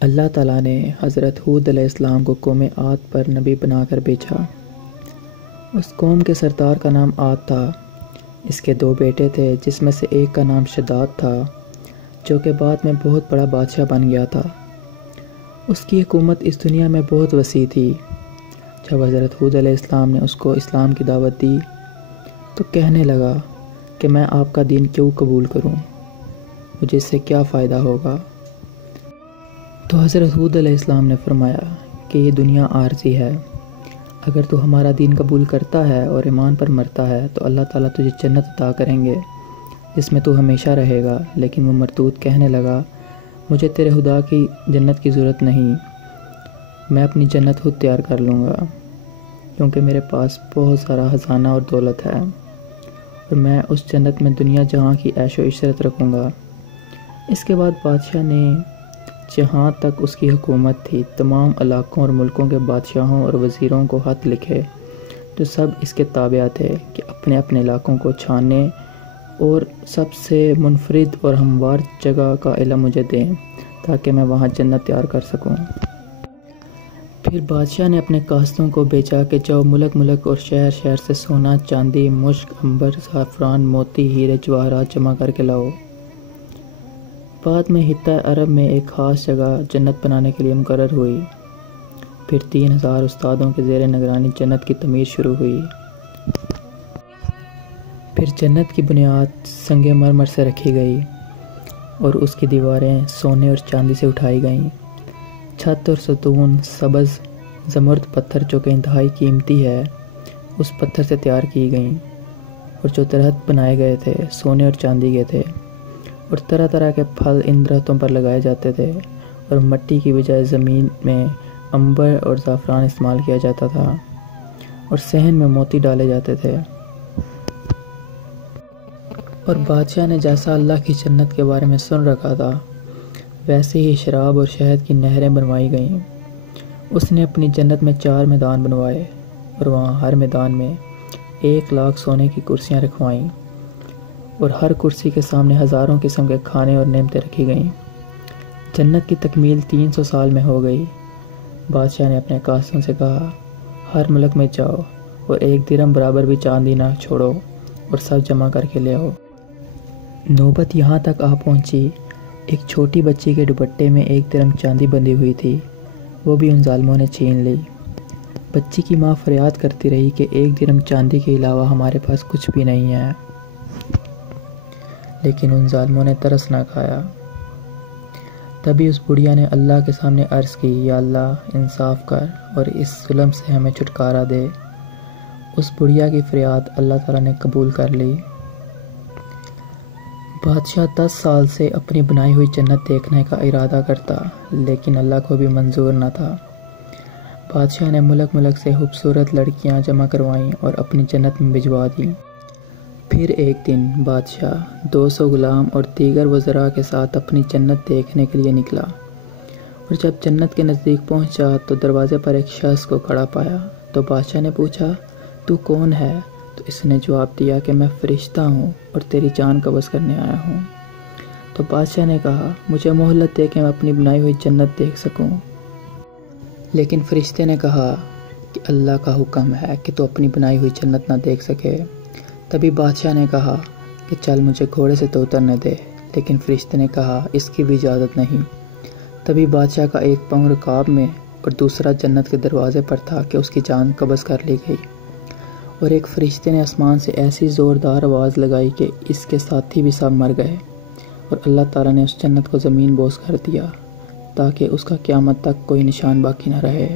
اللہ تعالیٰ نے حضرت ہود علیہ السلام کو قوم عاد پر نبی بنا کر بھیجا۔ اس قوم کے سردار کا نام عاد تھا۔ اس کے 2 بیٹے تھے، جس میں سے ایک کا نام شداد تھا، جو کہ بعد میں بہت بڑا بادشاہ بن گیا تھا۔ اس کی حکومت اس دنیا میں بہت وسیع تھی۔ جب حضرت ہود علیہ السلام نے اس کو اسلام کی دعوت دی تو کہنے لگا کہ میں آپ کا دین کیوں قبول کروں، مجھے اس سے کیا فائدہ ہوگا؟ تو حضرت ہود علیہ السلام نے فرمایا کہ یہ دنیا عارضی ہے، اگر تو ہمارا دین قبول کرتا ہے اور ایمان پر مرتا ہے تو اللہ تعالیٰ تجھے جنت عطا کریں گے جس میں تو ہمیشہ رہے گا۔ لیکن وہ مردود کہنے لگا مجھے تیرے خدا کی جنت کی ضرورت نہیں، میں اپنی جنت خود تیار کر لوں گا، کیونکہ میرے پاس بہت سارا خزانہ اور دولت ہے، اور میں اس جنت میں دنیا جہاں کی عیش و عشرت رکھوں گا۔ اس کے بعد بادشاہ نے جہاں تک اس کی حکومت تھی تمام علاقوں اور ملکوں کے بادشاہوں اور وزیروں کو خط لکھے جو سب اس کے تابع تھے کہ اپنے اپنے علاقوں کو چھاننے اور سب سے منفرد اور ہموار جگہ کا علم مجھے دیں تاکہ میں وہاں جنت تیار کر سکوں۔ پھر بادشاہ نے اپنے قاصدوں کو بھیجا کہ جاؤ ملک ملک اور شہر شہر سے سونا، چاندی، مشک، عنبر، زعفران، موتی، ہیرے جواہرات جمع کر کے لاؤ۔ بعد میں خطہ عرب میں ایک خاص جگہ جنت بنانے کے لیے مقرر ہوئی۔ پھر 3000 استادوں کے زیر نگرانی جنت کی تعمیر شروع ہوئی۔ پھر جنت کی بنیاد سنگ مرمر سے رکھی گئی اور اس کی دیواریں سونے اور چاندی سے اٹھائی گئیں۔ چھت اور ستون سبز زمرد پتھر جو کہ انتہائی قیمتی ہے اس پتھر سے تیار کی گئیں، اور جو درخت بنائے گئے تھے سونے اور چاندی کے تھے، اور طرح طرح کے پھل ان درختوں پر لگائے جاتے تھے، اور مٹی کی بجائے زمین میں عنبر اور زعفران استعمال کیا جاتا تھا، اور صحن میں موتی ڈالے جاتے تھے۔ اور بادشاہ نے جیسا اللہ کی جنت کے بارے میں سن رکھا تھا ویسے ہی شراب اور شہد کی نہریں بنوائی گئیں۔ اس نے اپنی جنت میں 4 میدان بنوائے اور وہاں ہر میدان میں 1,00,000 سونے کی کرسیاں رکھوائیں، اور ہر کرسی کے سامنے ہزاروں قسم کے کھانے اور نعمتیں رکھی گئیں۔ جنت کی تکمیل 300 سال میں ہو گئی۔ بادشاہ نے اپنے قاصدوں سے کہا ہر ملک میں جاؤ اور 1 درہم برابر بھی چاندی نہ چھوڑو اور سب جمع کر کے لے آؤ۔ نوبت یہاں تک آ پہنچی، ایک چھوٹی بچی کے دوپٹے میں 1 درہم چاندی بندھی ہوئی تھی، وہ بھی ان ظالموں نے چھین لی۔ بچی کی ماں فریاد کرتی رہی کہ 1 درہم چاندی کے علاوہ ہمارے پاس کچھ بھی نہیں ہے، لیکن ان ظالموں نے ترس نہ کھایا۔ تبھی اس بڑھیا نے اللہ کے سامنے عرض کی یا اللہ انصاف کر اور اس ظلم سے ہمیں چھٹکارا دے۔ اس بڑھیا کی فریاد اللہ تعالیٰ نے قبول کر لی۔ بادشاہ 10 سال سے اپنی بنائی ہوئی جنت دیکھنے کا ارادہ کرتا، لیکن اللہ کو بھی منظور نہ تھا۔ بادشاہ نے ملک ملک سے خوبصورت لڑکیاں جمع کروائیں اور اپنی جنت میں بھجوا دیں۔ پھر ایک دن بادشاہ 200 غلام اور دیگر وزراء کے ساتھ اپنی جنت دیکھنے کے لیے نکلا، اور جب جنت کے نزدیک پہنچا تو دروازے پر ایک شخص کو کھڑا پایا۔ تو بادشاہ نے پوچھا تو کون ہے؟ تو اس نے جواب دیا کہ میں فرشتہ ہوں اور تیری جان قبض کرنے آیا ہوں۔ تو بادشاہ نے کہا مجھے مہلت دے کہ میں اپنی بنائی ہوئی جنت دیکھ سکوں۔ لیکن فرشتے نے کہا کہ اللہ کا حکم ہے کہ تو اپنی بنائی ہوئی جنت نہ دیکھ سکے۔ تبھی بادشاہ نے کہا کہ چل مجھے گھوڑے سے تو اترنے دے، لیکن فرشتے نے کہا اس کی بھی اجازت نہیں۔ تبھی بادشاہ کا ایک پاؤں رکاب میں اور دوسرا جنت کے دروازے پر تھا کہ اس کی جان قبض کر لی گئی، اور ایک فرشتے نے آسمان سے ایسی زوردار آواز لگائی کہ اس کے ساتھی بھی سب مر گئے، اور اللہ تعالیٰ نے اس جنت کو زمین بوس کر دیا تاکہ اس کا قیامت تک کوئی نشان باقی نہ رہے۔